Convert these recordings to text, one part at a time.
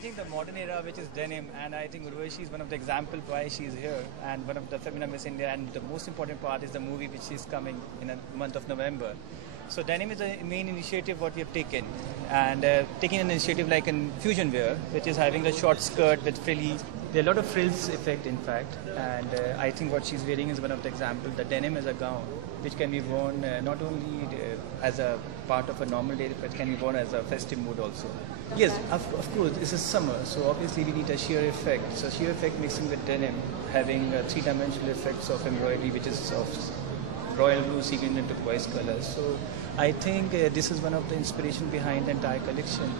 think the modern era, which is denim, and I think Urvashi is one of the examples why she's here, and one of the Femina Miss India, and the most important part is the movie which is coming in a month of November. So denim is a main initiative what we have taken, and taking an initiative like in fusion wear, which is having a short skirt with frilly. There are a lot of frills effect, in fact, and I think what she's wearing is one of the examples. The denim as a gown, which can be worn not only as a part of a normal day, but can be worn as a festive mood also. Yes, of course, this is summer, so obviously we need a sheer effect. So sheer effect mixing with denim, having three-dimensional effects of embroidery, which is of royal blue, sea green and turquoise colors. So I think this is one of the inspiration behind the entire collection.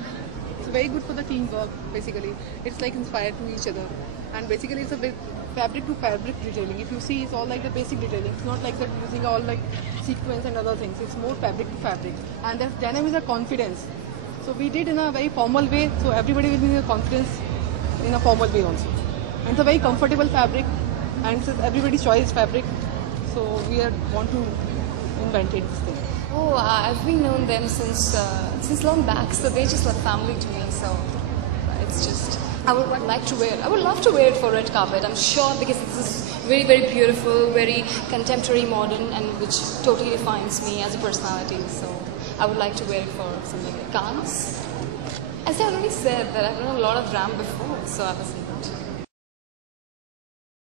It's very good for the teamwork, basically. It's like inspired to each other. And basically it's a bit fabric to fabric detailing. If you see, it's all like the basic detailing. It's not like that using all like sequins and other things. It's more fabric to fabric. And that denim is a confidence. So we did in a very formal way, so everybody will be in a confidence in a formal way also. And it's a very comfortable fabric, and it's everybody's choice fabric. So we want to invent this thing. Oh, I've been known them since long back, so they're just like family to me. So it's just I would like to wear it. I would love to wear it for red carpet. I'm sure because it's very very beautiful, very contemporary, modern, and which totally defines me as a personality. So I would like to wear it for something like Cannes. As I already said that I've done a lot of ram before, so I was in that.